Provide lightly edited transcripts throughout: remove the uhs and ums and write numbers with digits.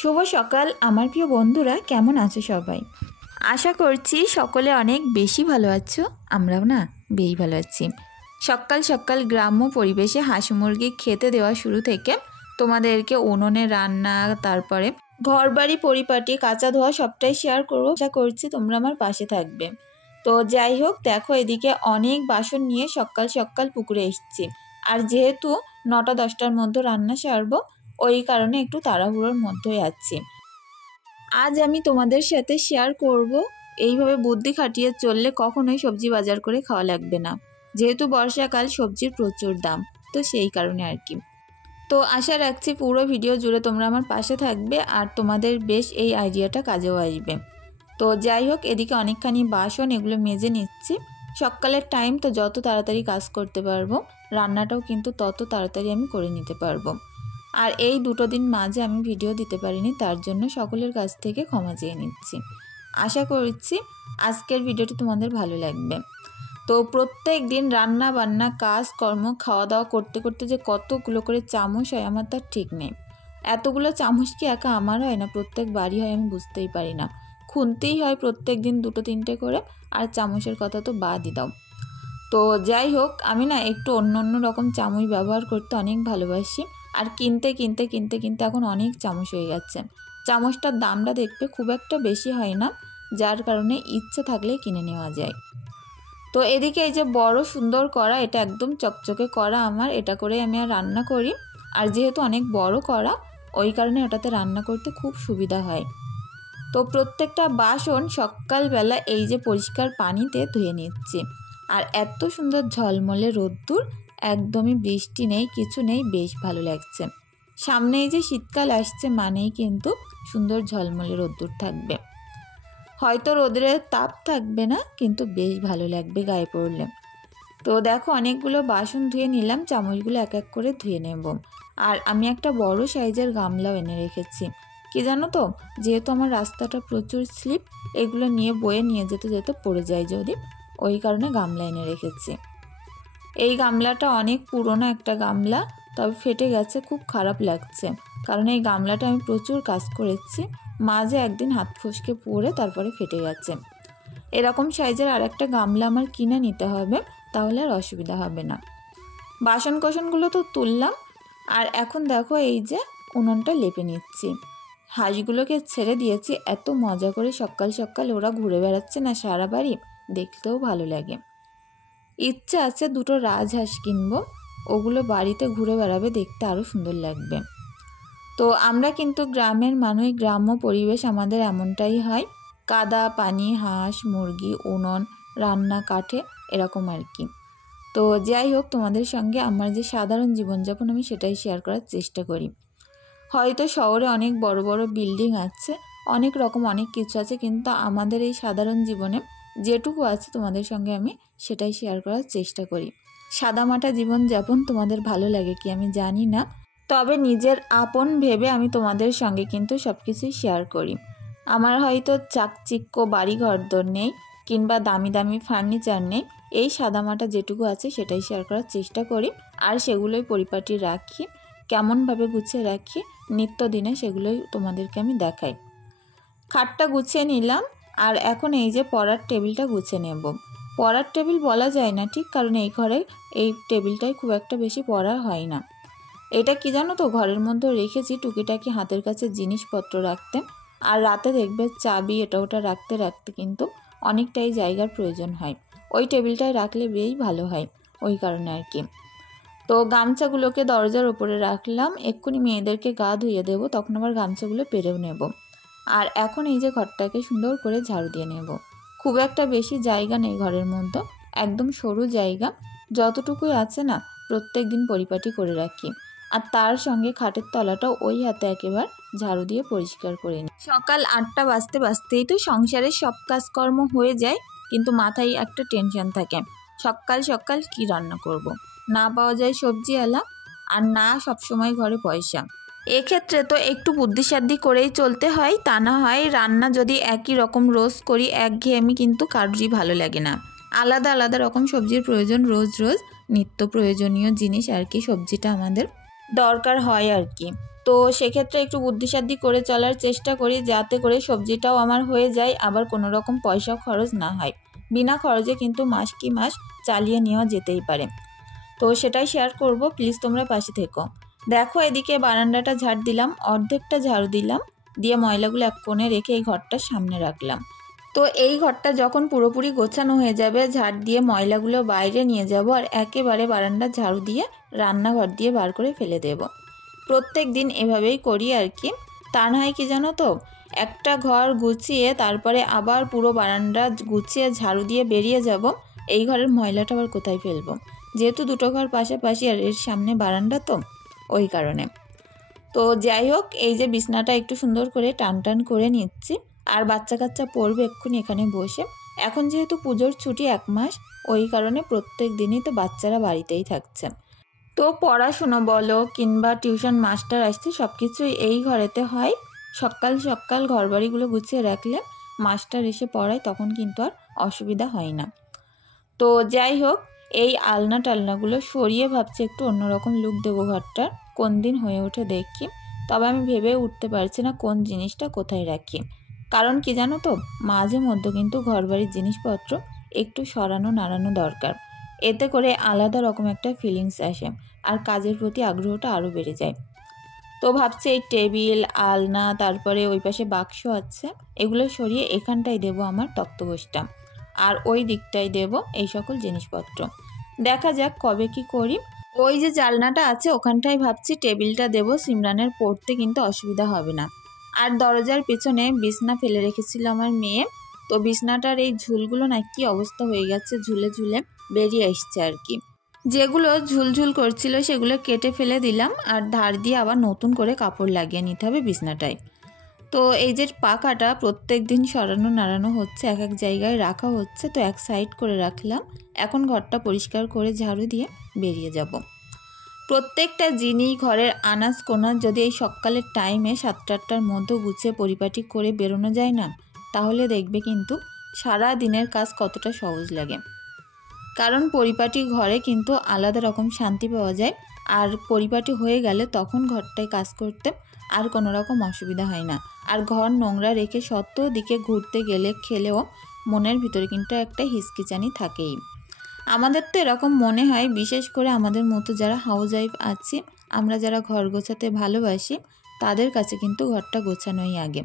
শুভ সকাল আমার প্রিয় বন্ধুরা, কেমন আছো সবাই? আশা করছি সকলে অনেক বেশি ভালো আছো। আমরাও না বেশ ভালো আছি। সকাল সকাল গ্রাম্য পরিবেশে হাঁস মুরগি খেতে দেওয়া শুরু থেকে তোমাদেরকে উনুনে রান্না, তারপরে ঘরবাড়ি পরিপাটি, কাঁচা ধোয়া সবটাই শেয়ার করবো। আশা করছি তোমরা আমার পাশে থাকবে। তো যাই হোক, দেখো এদিকে অনেক বাসন নিয়ে সকাল সকাল পুকুরে এসেছি। আর যেহেতু 9টা-10টার মধ্যে রান্না সারবো, ওই কারণে একটু তাড়াহুড়োর মধ্যেই আছি। আজ আমি তোমাদের সাথে শেয়ার করব, এইভাবে বুদ্ধি খাটিয়ে চললে কখনোই সবজি বাজার করে খাওয়া লাগবে না। যেহেতু বর্ষাকাল, সবজির প্রচুর দাম, তো সেই কারণে আর কি। তো আশা রাখছি পুরো ভিডিও জুড়ে তোমরা আমার পাশে থাকবে আর তোমাদের বেশ এই আইডিয়াটা কাজেও আসবে। তো যাই হোক, এদিকে অনেকখানি বাসন, এগুলো মেজে নিচ্ছি। সকালের টাইম তো যত তাড়াতাড়ি কাজ করতে পারবো, রান্নাটাও কিন্তু তত তাড়াতাড়ি আমি করে নিতে পারবো। আর এই 2 দিন মাঝে আমি ভিডিও দিতে পারিনি, তার জন্য সকলের কাছ থেকে ক্ষমা চেয়ে নিচ্ছি। আশা করছি আজকের ভিডিওটি তোমাদের ভালো লাগবে। তো প্রত্যেক দিন রান্না বান্না, কাজকর্ম, খাওয়া দাওয়া করতে করতে যে কতগুলো করে চামচ হয় আমার তার ঠিক নেই। এতগুলো চামচ কি একা আমার হয় না প্রত্যেক বাড়ি হয়, আমি বুঝতেই পারি না। খুনতেই হয় প্রত্যেক দিন 2-3টে করে, আর চামচের কথা তো বাদই দাও। তো যাই হোক, আমি না একটু অন্য রকম চামচ ব্যবহার করতে অনেক ভালোবাসি। আর কিনতে কিনতে কিনতে কিনতে এখন অনেক চামচ হয়ে যাচ্ছে। চামচটার দামটা দেখবে খুব একটা বেশি হয় না, যার কারণে ইচ্ছে থাকলে কিনে নেওয়া যায়। তো এদিকে এই যে বড় সুন্দর কড়া, এটা একদম চকচকে কড়া আমার, এটা করে আমি আর রান্না করি। আর যেহেতু অনেক বড় কড়া, ওই কারণে ওটাতে রান্না করতে খুব সুবিধা হয়। তো প্রত্যেকটা বাসন সকালবেলা এই যে পরিষ্কার পানিতে ধুয়ে নিচ্ছি। আর এত সুন্দর ঝলমলে রোদ্দুর, একদমই বৃষ্টি নেই, কিছু নেই, বেশ ভালো লাগছে। সামনে এই যে শীতকাল আসছে মানেই কিন্তু সুন্দর ঝলমলে রোদ্দুর থাকবে। হয়তো রোদের তাপ থাকবে না, কিন্তু বেশ ভালো লাগবে গায়ে পড়লে। তো দেখো অনেকগুলো বাসন ধুয়ে নিলাম, চামচগুলো এক এক করে ধুয়ে নেব। আর আমি একটা বড় সাইজের গামলাও এনে রেখেছি। কি জানো তো, যেহেতু আমার রাস্তাটা প্রচুর স্লিপ, এগুলো নিয়ে বয়ে নিয়ে যেতে যেতে পড়ে যায় যদি, ওই কারণে গামলা এনে রেখেছি। এই গামলাটা অনেক পুরনো একটা গামলা, তবে ফেটে গেছে, খুব খারাপ লাগছে। কারণ এই গামলাটা আমি প্রচুর কাজ করেছি, মাঝে একদিন হাত ফসকে পড়ে তারপরে ফেটে গেছে। এরকম সাইজের আর একটা গামলা আমার কিনে নিতে হবে, তাহলে আর অসুবিধা হবে না। বাসন কোসনগুলো তো তুললাম, আর এখন দেখো এই যে উনুনটা লেপে নিচ্ছি। হাঁসগুলোকে ছেড়ে দিয়েছি, এত মজা করে সকাল সকাল ওরা ঘুরে বেড়াচ্ছে না সারা বাড়ি, দেখতেও ভালো লাগে। ইচ্ছা আছে 2টো রাজহাঁস কিনবো, ওগুলো বাড়িতে ঘুরে বেড়াবে, দেখতে আরও সুন্দর লাগবে। তো আমরা কিন্তু গ্রামের মানুষ, গ্রাম্য পরিবেশ আমাদের এমনটাই হয়। কাদা পানি, হাঁস মুরগি, উনুন, রান্না, কাঠে, এরকম আর কি। তো যাই হোক, তোমাদের সঙ্গে আমার যে সাধারণ জীবনযাপন, আমি সেটাই শেয়ার করার চেষ্টা করি। হয়তো শহরে অনেক বড় বড় বিল্ডিং আছে, অনেক রকম অনেক কিছু আছে, কিন্তু আমাদের এই সাধারণ জীবনে যেটুকু আছে তোমাদের সঙ্গে আমি সেটাই শেয়ার করার চেষ্টা করি। সাদামাটা জীবনযাপন তোমাদের ভালো লাগে কি আমি জানি না, তবে নিজের আপন ভেবে আমি তোমাদের সঙ্গে কিন্তু সব কিছুই শেয়ার করি। আমার হয়তো চাকচিক্য বাড়ি ঘরদোর নেই, কিংবা দামি দামি ফার্নিচার নেই, এই সাদামাটা যেটুকু আছে সেটাই শেয়ার করার চেষ্টা করি। আর সেগুলোই পরিপাটি রাখি, কেমনভাবে গুছিয়ে রাখি নিত্যদিনে, সেগুলোই তোমাদেরকে আমি দেখাই। খাটটা গুছিয়ে নিলাম, আর এখন এই যে পড়ার টেবিলটা গুছিয়ে নেব। পড়ার টেবিল বলা যায় না ঠিক, কারণ এই ঘরে এই টেবিলটাই খুব একটা বেশি পড়া হয় না। এটা কি জানো তো, ঘরের মধ্যে রেখেছি টুকিটাকি হাতের কাছে জিনিসপত্র রাখতে। আর রাতে দেখবে চাবি এটা ওটা রাখতে রাখতে কিন্তু অনেকটাই জায়গার প্রয়োজন হয়। ওই টেবিলটায় রাখলে বেশ ভালো হয়, ওই কারণে আর কি। তো গামছাগুলোকে দরজার উপরে রাখলাম, এক্ষুনি মেয়েদেরকে গা ধুয়ে দেবো, তখন আবার গামছাগুলো পেরেও নেব। আর এখন এই যে ঘরটাকে সুন্দর করে ঝাড়ু দিয়ে নেব। খুব একটা বেশি জায়গা নেই ঘরের মধ্যে, একদম সরু জায়গা, যতটুকুই আছে না প্রত্যেক দিন পরিপাটি করে রাখি। আর তার সঙ্গে খাটের তলাটাও ওই হাতে একেবারে ঝাড়ু দিয়ে পরিষ্কার করে নিই। সকাল 8টা বাজতে বাজতেই তো সংসারের সব কাজকর্ম হয়ে যায়, কিন্তু মাথায় একটা টেনশন থাকে, সকাল সকাল কি রান্না করব। না পাওয়া যায় সবজি আলা, আর না সবসময় ঘরে পয়সা। এক্ষেত্রে তো একটু বুদ্ধিসাধ্য করেই চলতে হয়, তা না হয় রান্না যদি একই রকম রোজ করি, একঘেয়েমি কিন্তু কারোরই ভালো লাগে না। আলাদা আলাদা রকম সবজির প্রয়োজন, রোজ রোজ নিত্য প্রয়োজনীয় জিনিস আর কি, সবজিটা আমাদের দরকার হয় আর কি। তো সেক্ষেত্রে একটু বুদ্ধিসাদ্ধি করে চলার চেষ্টা করি, যাতে করে সবজিটাও আমার হয়ে যায়, আবার কোনো রকম পয়সা খরচ না হয়। বিনা খরচে কিন্তু মাস কি মাস চালিয়ে নেওয়া যেতেই পারে। তো সেটাই শেয়ার করব, প্লিজ তোমরা পাশে থেকো। দেখো এদিকে বারান্দাটা ঝাড় দিলাম, অর্ধেকটা ঝাড়ু দিলাম, দিয়ে ময়লাগুলো এক কোণে রেখে এই ঘরটার সামনে রাখলাম। তো এই ঘরটা যখন পুরোপুরি গোছানো হয়ে যাবে, ঝাড় দিয়ে ময়লাগুলো বাইরে নিয়ে যাব, আর একেবারে বারান্দা ঝাড়ু দিয়ে রান্নাঘর দিয়ে বার করে ফেলে দেব। প্রত্যেক দিন এভাবেই করি আর কি। তা না হয় কি জানো তো, একটা ঘর গুছিয়ে তারপরে আবার পুরো বারান্দা গুছিয়ে ঝাড়ু দিয়ে বেরিয়ে যাব, এই ঘরের ময়লাটা আবার কোথায় ফেলবো, যেহেতু দুটো ঘর পাশাপাশি আর এর সামনে বারান্দা, তো ওই কারণে। তো যাই হোক, এই যে বিছনাটা একটু সুন্দর করে টান টান করে নিচ্ছি, আর বাচ্চা কাচ্চা পড়বে এক্ষুনি এখানে বসে। এখন যেহেতু পুজোর ছুটি 1 মাস, ওই কারণে প্রত্যেক দিনই তো বাচ্চারা বাড়িতেই থাকছে। তো পড়াশুনো বলো কিংবা টিউশন মাস্টার আসছে, সব কিছুই এই ঘরেতে হয়। সকাল সকাল ঘরবাড়িগুলো গুছিয়ে রাখলে মাস্টার এসে পড়ায়, তখন কিন্তু আর অসুবিধা হয় না। তো যাই হোক, এই আলনা টালনাগুলো সরিয়ে ভাবছি একটু অন্যরকম লুক দেবো ঘরটার, কোন দিন হয়ে ওঠে দেখি। তবে আমি ভেবে উঠতে পারছি না কোন জিনিসটা কোথায় রাখি। কারণ কি জানো তো, মাঝে মধ্যে কিন্তু ঘরবাড়ির জিনিসপত্র একটু সরানো নাড়ানো দরকার। এতে করে আলাদা রকম একটা ফিলিংস আসে, আর কাজের প্রতি আগ্রহটা আরও বেড়ে যায়। তো ভাবছি এই টেবিল, আলনা, তারপরে ওই পাশে বাক্স আছে, এগুলো সরিয়ে এখানটায় দেবো আমার তক্তপোষটা, আর ওই দিকটায় দেব এই সকল জিনিসপত্র। দেখা যাক কবে কি করি। ওই যে জানলাটা আছে ওখানটায় ভাবছি টেবিলটা দেব, সিমরানের পড়তে কিন্তু অসুবিধা হবে না। আর দরজার পেছনে বিছনা ফেলে রেখেছিল আমার মেয়ে, তো বিছনাটার এই ঝুলগুলো না কি অবস্থা হয়ে গেছে, ঝুলে ঝুলে বেরিয়ে আসছে আর কি। যেগুলো ঝুলঝুল করছিল সেগুলো কেটে ফেলে দিলাম, আর ধার দিয়ে আবার নতুন করে কাপড় লাগিয়ে নিতে হবে বিছনাটায়। তো এই যে পাখাটা প্রত্যেক দিন সরানো নাড়ানো হচ্ছে, এক এক জায়গায় রাখা হচ্ছে, তো এক সাইড করে রাখলাম। এখন ঘরটা পরিষ্কার করে ঝাড়ু দিয়ে বেরিয়ে যাব। প্রত্যেকটা জিনিস ঘরের আনাজ কোনাজ যদি এই সকালের টাইমে 7টা-8টার মধ্যে গুছিয়ে পরিপাটি করে বেরোনো যায় না, তাহলে দেখবে কিন্তু সারা দিনের কাজ কতটা সহজ লাগে। কারণ পরিপাটি ঘরে কিন্তু আলাদা রকম শান্তি পাওয়া যায়, আর পরিপাটি হয়ে গেলে তখন ঘরটায় কাজ করতে আর কোনো রকম অসুবিধা হয় না। আর ঘর নোংরা রেখে শত দিকে ঘুরতে গেলে খেলেও মনের ভিতরে কিন্তু একটা হিচকিচানি থাকেই। আমাদের তো এরকম মনে হয়, বিশেষ করে আমাদের মতো যারা হাউস ওয়াইফ আছি, আমরা যারা ঘর গোছাতে ভালোবাসি, তাদের কাছে কিন্তু ঘরটা গোছানোই আগে।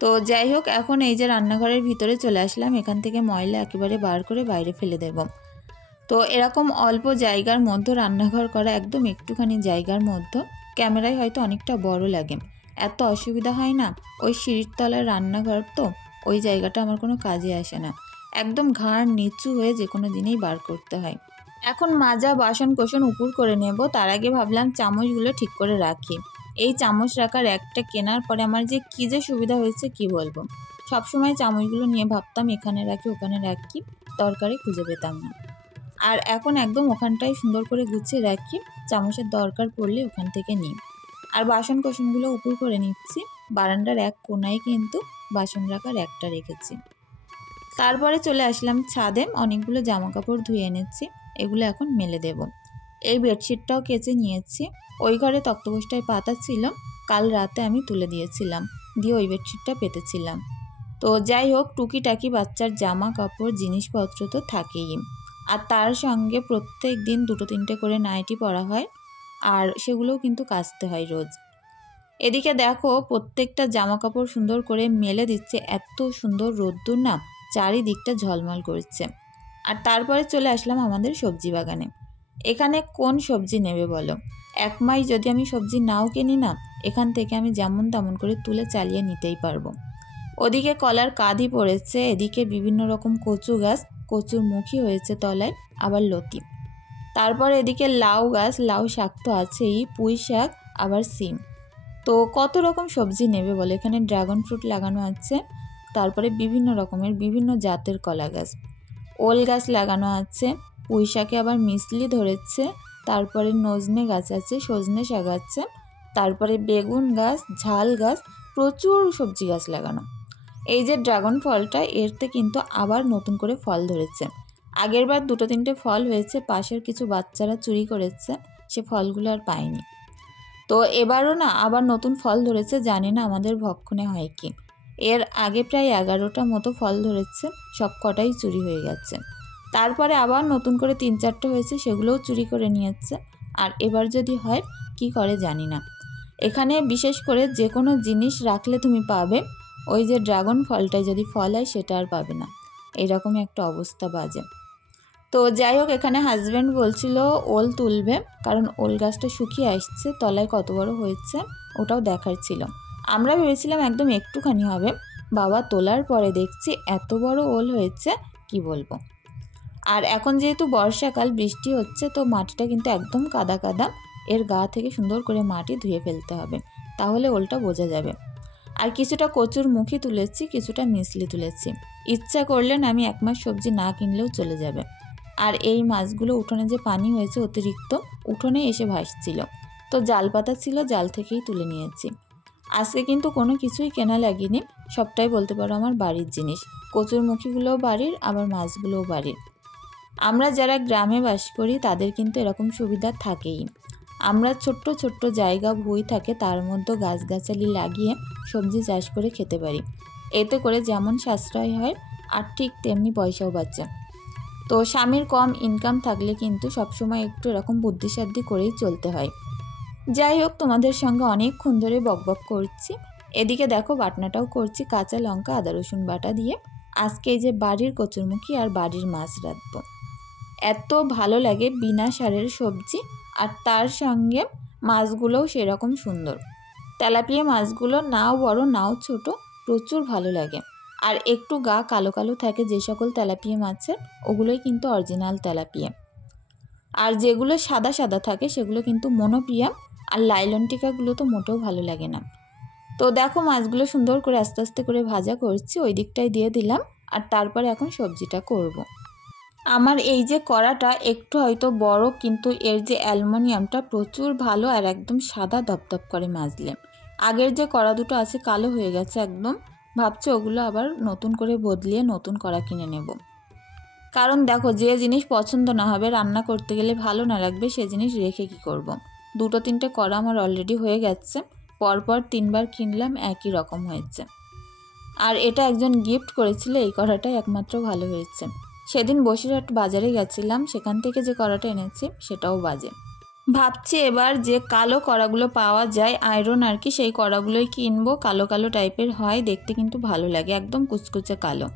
তো যাই হোক, এখন এই যে রান্নাঘরের ভিতরে চলে আসলাম, এখান থেকে ময়লা একেবারে বার করে বাইরে ফেলে দেব। তো এরকম অল্প জায়গার মধ্যে রান্নাঘর করা, একদম একটুখানি জায়গার মধ্যে, ক্যামেরায় হয়তো অনেকটা বড় লাগে, এত অসুবিধা হয় না। ওই সিঁড়ির তলার রান্নাঘর তো, ওই জায়গাটা আমার কোনো কাজে আসে না, একদম ঘাড় নিচু হয়ে যে কোনো দিনেই বার করতে হয়। এখন মাজা বাসন কোসন উপর করে নেব, তার আগে ভাবলাম চামচগুলো ঠিক করে রাখি। এই চামচ রাখার একটা কেনার পরে আমার যে কী যে সুবিধা হয়েছে কি বলবো। সবসময় চামচগুলো নিয়ে ভাবতাম এখানে রাখি ওখানে রাখি, দরকারে খুঁজে পেতাম না। আর এখন একদম ওখানটায় সুন্দর করে গুছিয়ে রাখি, চামচের দরকার পড়লে ওখান থেকে নিই। আর বাসন কোসনগুলো উপর করে নিচ্ছি, বারান্দার এক কোনায় কিন্তু বাসন রাখার একটা রেখেছি। তারপরে চলে আসলাম ছাদে, অনেকগুলো জামা কাপড় ধুয়ে এনেছি, এগুলো এখন মেলে দেব। এই বেডশিটটাও কেচে নিয়েছি, ওই ঘরে তক্তপোষটায় পাতা ছিল, কাল রাতে আমি তুলে দিয়েছিলাম, দিয়ে ওই বেডশিটটা পেতেছিলাম। তো যাই হোক, টুকিটাকি বাচ্চার জামা কাপড় জিনিসপত্র তো থাকেই, আর তার সঙ্গে প্রত্যেক দিন 2-3টে করে নাইটি পরা হয়, আর সেগুলোও কিন্তু কাচতে হয় রোজ। এদিকে দেখো প্রত্যেকটা জামা কাপড় সুন্দর করে মেলে দিচ্ছে, এত সুন্দর রোদ্দুর না, চারিদিকটা ঝলমল করছে। আর তারপরে চলে আসলাম আমাদের সবজি বাগানে। এখানে কোন সবজি নেবে বলো, 1 মাস যদি আমি সবজি নাও কিনি না, এখান থেকে আমি যেমন তেমন করে তুলে চালিয়ে নিতেই পারবো। ওদিকে কলার কাঁধি পড়েছে, এদিকে বিভিন্ন রকম কচু গাছ, কচুর মুখী হয়েছে তলায়, আবার লতি। তারপর এদিকে লাউ গাছ, লাউ শাক তো আছেই, পুঁই শাক, আবার সিম। তো কত রকম সবজি নেবে বলে, এখানে ড্রাগন ফ্রুট লাগানো আছে, তারপরে বিভিন্ন রকমের বিভিন্ন জাতের কলা গাছ, ওল গাছ লাগানো আছে, পুঁই শাকে আবার মিশলি ধরেছে, তারপরে নজনে গাছ আছে, সজনে শাক আছে, তারপরে বেগুন গাছ, ঝাল গাছ, প্রচুর সবজি গাছ লাগানো। এই যে ড্রাগন ফলটা, এরতে কিন্তু আবার নতুন করে ফল ধরেছে। আগের বার 2-3টে ফল হয়েছে, পাশের কিছু বাচ্চারা চুরি করেছে, সে ফলগুলো আর পায়নি। তো এবারও না আবার নতুন ফল ধরেছে, জানি না আমাদের ভক্ষণে হয় কি। এর আগে প্রায় 11টা মতো ফল ধরেছে, সব কটাই চুরি হয়ে গেছে। তারপরে আবার নতুন করে 3-4টে হয়েছে, সেগুলোও চুরি করে নিয়েছে। আর এবার যদি হয় কি করে জানি না। এখানে বিশেষ করে যে কোনো জিনিস রাখলে তুমি পাবে, ওই যে ড্রাগন ফলটায় যদি ফল হয় সেটা আর পাবে না, এইরকমই একটা অবস্থা বাজে। তো যাই হোক, এখানে হাজব্যান্ড বলছিল ওল তুলবে, কারণ ওল গাছটা শুকিয়ে আসছে, তলায় কত বড় হয়েছে ওটাও দেখার ছিল। আমরা ভেবেছিলাম একদম একটুখানি হবে, বাবা তোলার পরে দেখছি এত বড় ওল হয়েছে কি বলবো। আর এখন যেহেতু বর্ষাকাল, বৃষ্টি হচ্ছে, তো মাটিটা কিন্তু একদম কাদা কাদা, এর গা থেকে সুন্দর করে মাটি ধুয়ে ফেলতে হবে, তাহলে ওলটা বোঝা যাবে। আর কিছুটা কচুর মুখি তুলেছি, কিছুটা মিসলি তুলেছি। ইচ্ছা করলেন আমি 1 মাস সবজি না কিনলেও চলে যাবে। আর এই মাছগুলো উঠোনে যে পানি হয়েছে অতিরিক্ত, উঠোনে এসে ভাসছিল, তো জাল পাতা ছিল, জাল থেকেই তুলে নিয়েছি। আজকে কিন্তু কোনো কিছুই কেনা লাগেনি, সবটাই বলতে পারো আমার বাড়ির জিনিস। কচুর মুখিগুলোও বাড়ির, আবার মাছগুলোও বাড়ির। আমরা যারা গ্রামে বাস করি তাদের কিন্তু এরকম সুবিধা থাকেই। আমরা ছোট্ট ছোট্ট জায়গা ভুঁই থাকে, তার মধ্যে গাছগাছালি লাগিয়ে সবজি চাষ করে খেতে পারি। এতে করে যেমন সাশ্রয় হয় আর ঠিক তেমনি পয়সাও বাঁচে। তো স্বামীর কম ইনকাম থাকলে কিন্তু সবসময় একটু এরকম বুদ্ধিসাধ্য করেই চলতে হয়। যাই হোক, তোমাদের সঙ্গে অনেকক্ষণ ধরে বকবক করছি। এদিকে দেখো বাটনাটাও করছি, কাঁচা লঙ্কা আদা রসুন বাটা দিয়ে। আজকে এই যে বাড়ির কচুরমুখী আর বাড়ির মাছ রাঁধবো। এত ভালো লাগে বিনা সারের সবজি, আর তার সঙ্গে মাছগুলোও সেরকম সুন্দর। তেলাপিয়া মাছগুলো নাও বড় নাও ছোট, প্রচুর ভালো লাগে। আর একটু গা কালো কালো থাকে যে সকল তেলাপিয়া মাছের, ওগুলোই কিন্তু অরিজিনাল তেলাপিয়া। আর যেগুলো সাদা সাদা থাকে সেগুলো কিন্তু মনোপিয়া, আর লাইলনটিকাগুলো তো মোটেও ভালো লাগে না। তো দেখো মাছগুলো সুন্দর করে আস্তে আস্তে করে ভাজা করছি, ওই দিকটাই দিয়ে দিলাম। আর তারপরে এখন সবজিটা করব। আমার এই যে কড়াটা একটু হয়তো বড়, কিন্তু এর যে অ্যালুমিনিয়ামটা প্রচুর ভালো, আর একদম সাদা দপদপ করে মাজলে। আগের যে কড়া দুটো আছে কালো হয়ে গেছে একদম, ভাবছি ওগুলো আবার নতুন করে বদলিয়ে নতুন কড়া কিনে নেব। কারণ দেখো, যে জিনিস পছন্দ না হবে, রান্না করতে গেলে ভালো না লাগবে, সে জিনিস রেখে কি করব। 2-3টে কড়া আমার অলরেডি হয়ে গেছে, পরপর 3বার কিনলাম, একই রকম হয়েছে। আর এটা একজন গিফট করেছিল, এই কড়াটাই একমাত্র ভালো হয়েছে। সেদিন বসিরহাট বাজারে গেছিলাম, সেখান থেকে যে কড়াটা এনেছি সেটাও বাজে। ভাবছি এবার যে কালো কড়াগুলো পাওয়া যায় আয়রন আর কি, সেই কড়াগুলোই কিনবো। কালো কালো টাইপের হয়, দেখতে কিন্তু ভালো লাগে, একদম কুচকুচে কালো।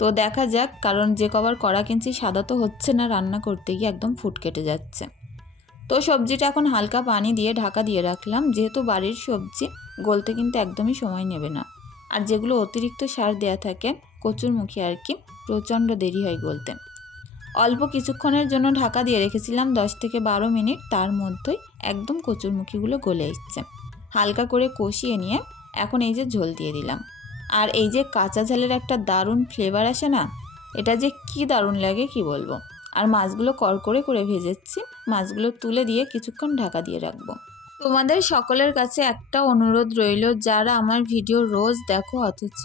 তো দেখা যাক, কারণ যে কবার কড়া কিনছি সাদা তো হচ্ছে না, রান্না করতে গিয়ে একদম ফুট কেটে যাচ্ছে। তো সবজিটা এখন হালকা পানি দিয়ে ঢাকা দিয়ে রাখলাম, যেহেতু বাড়ির সবজি গলতে কিন্তু একদমই সময় নেবে না। আর যেগুলো অতিরিক্ত সার দেয়া থাকে, কচুরমুখী আর কি, প্রচণ্ড দেরি হয় গলতে। অল্প কিছুক্ষণের জন্য ঢাকা দিয়ে রেখেছিলাম, 10-12 মিনিট, তার মধ্যেই একদম কচুরমুখীগুলো গলে এসছে। হালকা করে কষিয়ে নিয়ে এখন এই যে ঝোল দিয়ে দিলাম। আর এই যে কাঁচা ঝালের একটা দারুণ ফ্লেভার আসে না, এটা যে কি দারুণ লাগে কি বলবো। আর মাছগুলো কড়কড়ে করে ভেজেছি, মাছগুলো তুলে দিয়ে কিছুক্ষণ ঢাকা দিয়ে রাখবো। তোমাদের সকলের কাছে একটা অনুরোধ রইল, যারা আমার ভিডিও রোজ দেখো অথচ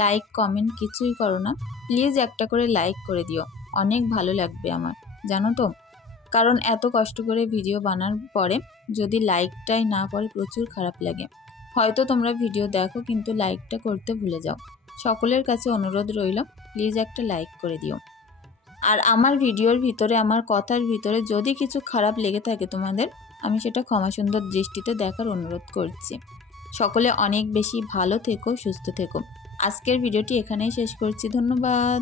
লাইক কমেন্ট কিছুই করো না, প্লিজ একটা করে লাইক করে দিও, অনেক ভালো লাগবে আমার, জানো তো। কারণ এত কষ্ট করে ভিডিও বানার পরে যদি লাইকটাই না পড়ে প্রচুর খারাপ লাগে। হয়তো তোমরা ভিডিও দেখো কিন্তু লাইকটা করতে ভুলে যাও। সকলের কাছে অনুরোধ রইল, প্লিজ একটা লাইক করে দিও। আর আমার ভিডিওর ভিতরে, আমার কথার ভিতরে যদি কিছু খারাপ লেগে থাকে তোমাদের, আমি সেটা ক্ষমা সুন্দর দৃষ্টিতে দেখার অনুরোধ করছি। সকলে অনেক বেশি ভালো থেকো, সুস্থ থেকো। আজকের ভিডিওটি এখানেই শেষ করছি, ধন্যবাদ।